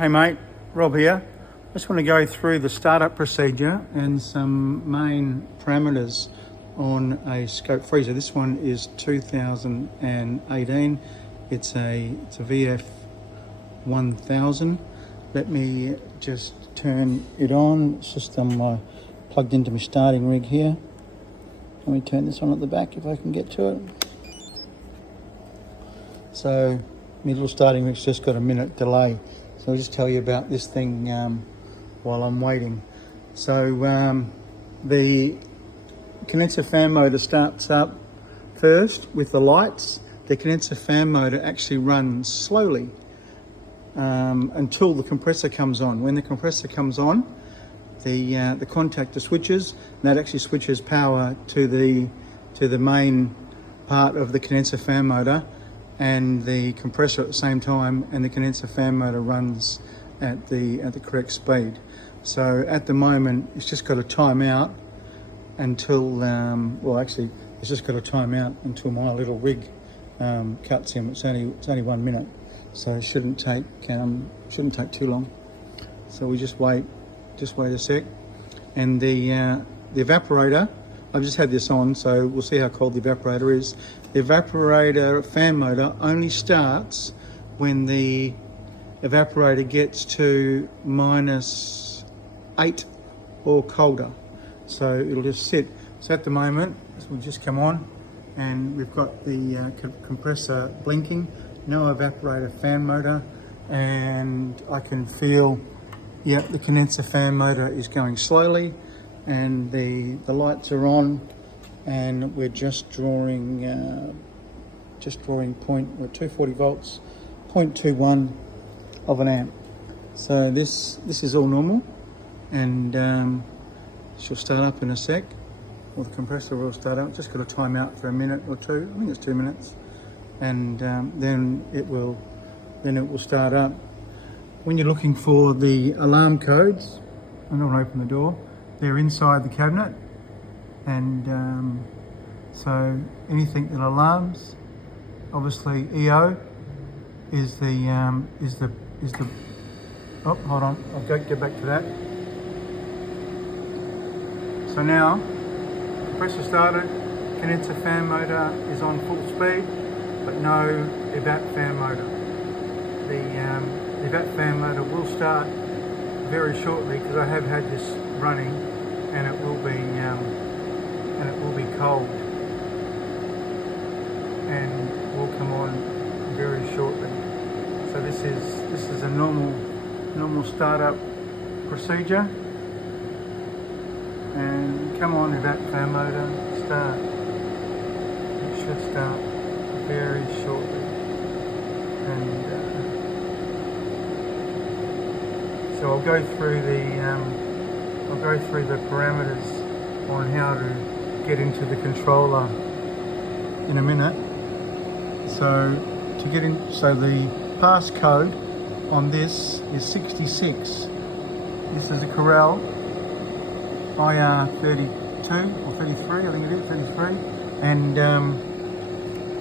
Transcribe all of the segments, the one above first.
Hey mate, Rob here. Just want to go through the startup procedure and some main parameters on a Skope freezer. This one is 2018. It's a VF 1000. Let me just turn it on. It's just plugged into my starting rig here. Let me turn this on at the back if I can get to it. So my little starting rig's just got a minute delay. So I'll just tell you about this thing while I'm waiting. So the condenser fan motor starts up first with the lights. The condenser fan motor actually runs slowly until the compressor comes on. When the compressor comes on, the contactor switches, and that actually switches power to the main part of the condenser fan motor and the compressor at the same time, and the condenser fan motor runs at the correct speed. So at the moment it's just got a timeout until well, actually it's just got a timeout until my little rig cuts in. It's only 1 minute, so it shouldn't take too long. So we just wait a sec. And the evaporator, I've just had this on, so we'll see how cold the evaporator is. The evaporator fan motor only starts when the evaporator gets to -8 or colder. So it'll just sit. So at the moment, this will just come on, and we've got the compressor blinking, no evaporator fan motor, and I can feel, yep, the condenser fan motor is going slowly, and the lights are on, and we're just drawing 240 volts, 0.21 of an amp. So this is all normal, and she'll start up in a sec, or the compressor will start up. Just got a timeout for a minute or two. I think it's 2 minutes, and then it will start up. When you're looking for the alarm codes, I'm not going to open the door. They're inside the cabinet, and so anything that alarms, obviously EO is the oh, hold on, I'll get back to that. So now compressor started, condenser fan motor is on full speed, but no evap fan motor. The evap fan motor will start very shortly, because I have had this running, and it will be cold, and will come on very shortly. So this is a normal startup procedure. And come on, evap fan motor, start. It should start very shortly. And so I'll go through the parameters on how to get into the controller in a minute. So to get in, so the passcode on this is 66. This is a Carel IR32 or 33, I think it is 33. And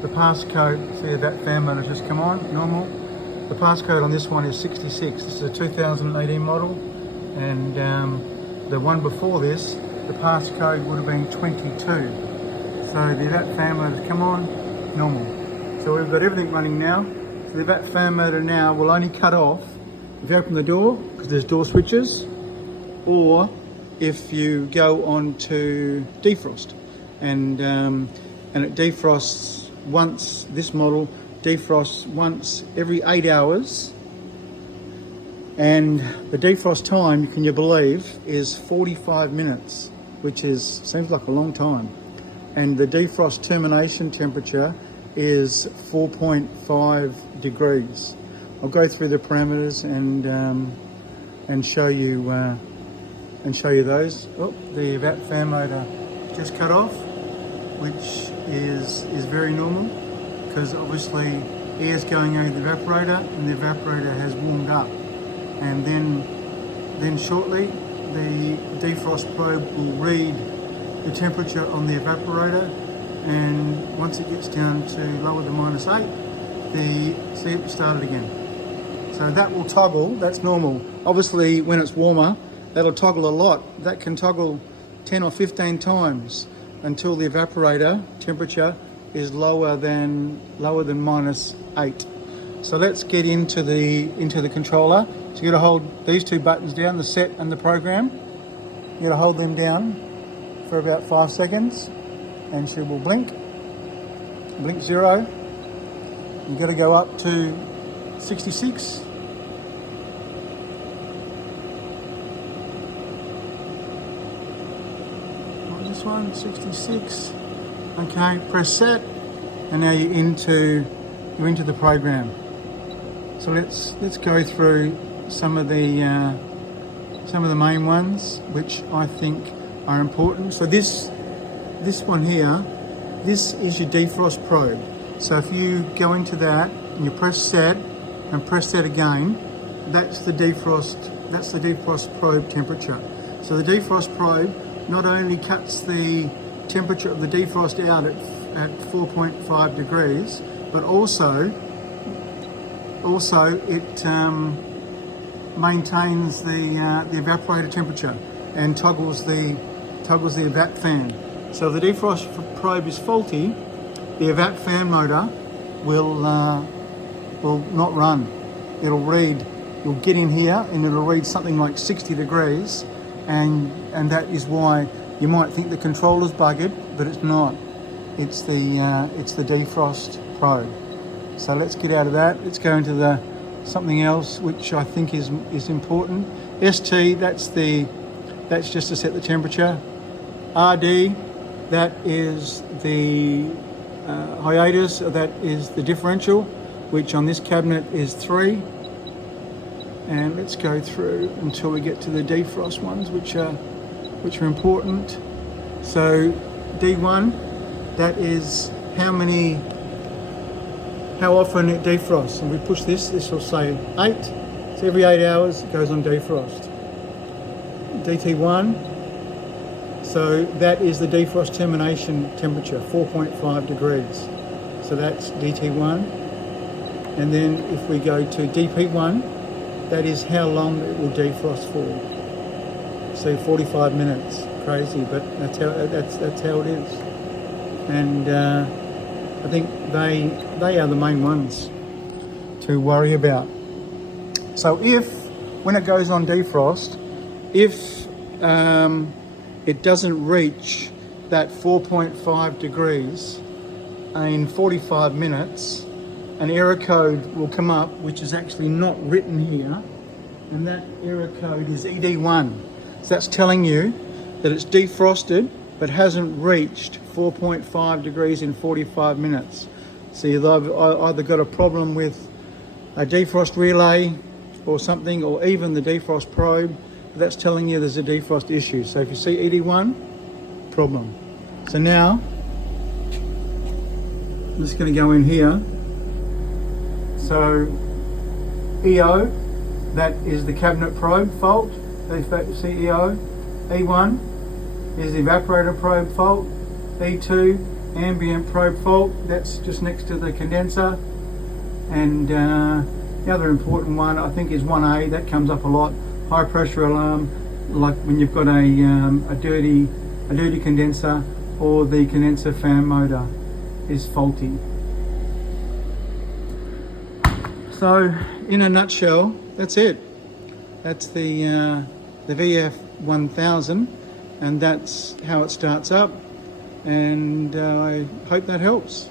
the passcode, see that fan motor just come on, normal. The passcode on this one is 66. This is a 2018 model, and the one before this, the passcode would have been 22. So that fan motor's come on, normal. So we've got everything running now. So that fan motor now will only cut off if you open the door, because there's door switches, or if you go on to defrost. And it defrosts once, this model defrosts once every 8 hours. And the defrost time, can you believe, is 45 minutes, which seems like a long time. And the defrost termination temperature is 4.5 degrees. I'll go through the parameters and show you those. Oh, the evap fan motor just cut off, which is very normal, because obviously air's going over the evaporator, and the evaporator has warmed up. And then shortly the defrost probe will read the temperature on the evaporator, and once it gets down to lower than -8, see it started again. So that will toggle, that's normal. Obviously when it's warmer, that'll toggle a lot. That can toggle 10 or 15 times until the evaporator temperature is lower than -8. So let's get into the controller. So you got to hold these two buttons down, the set and the program. You got to hold them down for about 5 seconds, and she will blink 0. You got to go up to 66. What was this one? 66. Okay, press set, and now you're into the program. So let's go through some of the main ones which I think are important. So this one here, this is your defrost probe. So if you go into that and you press set and press set again, that's the defrost probe temperature. So the defrost probe not only cuts the temperature of the defrost out at 4.5 degrees, but also it maintains the evaporator temperature and toggles the evap fan. So if the defrost probe is faulty, the evap fan motor will not run. It'll read. You'll get in here and it'll read something like 60 degrees, and that is why you might think the controller's buggered, but it's not. It's the defrost probe. So let's get out of that. Let's go into something else which I think is important. ST, that's just to set the temperature. RD, that is the hiatus, that is the differential, which on this cabinet is 3. And let's go through until we get to the defrost ones, which are important. So D1, that is how often it defrosts. And we push this will say 8. So every 8 hours it goes on defrost. DT1, so that is the defrost termination temperature, 4.5 degrees. So that's DT1. And then if we go to DP1, that is how long it will defrost for. So 45 minutes. Crazy, but that's how it is. And I think they are the main ones to worry about. So when it goes on defrost, if it doesn't reach that 4.5 degrees in 45 minutes, an error code will come up which is actually not written here, and that error code is ED1. So that's telling you that it's defrosted but hasn't reached 4.5 degrees in 45 minutes. So you've either got a problem with a defrost relay or something, or even the defrost probe. That's telling you there's a defrost issue. So if you see ED1, problem. So now, I'm just going to go in here. So EO, that is the cabinet probe fault. See EO. E1 is the evaporator probe fault. E2, ambient probe fault. That's just next to the condenser. And the other important one, I think, is 1A. That comes up a lot. High pressure alarm, like when you've got a dirty condenser, or the condenser fan motor is faulty. So, in a nutshell, that's it. That's the VF1000, and that's how it starts up. And I hope that helps.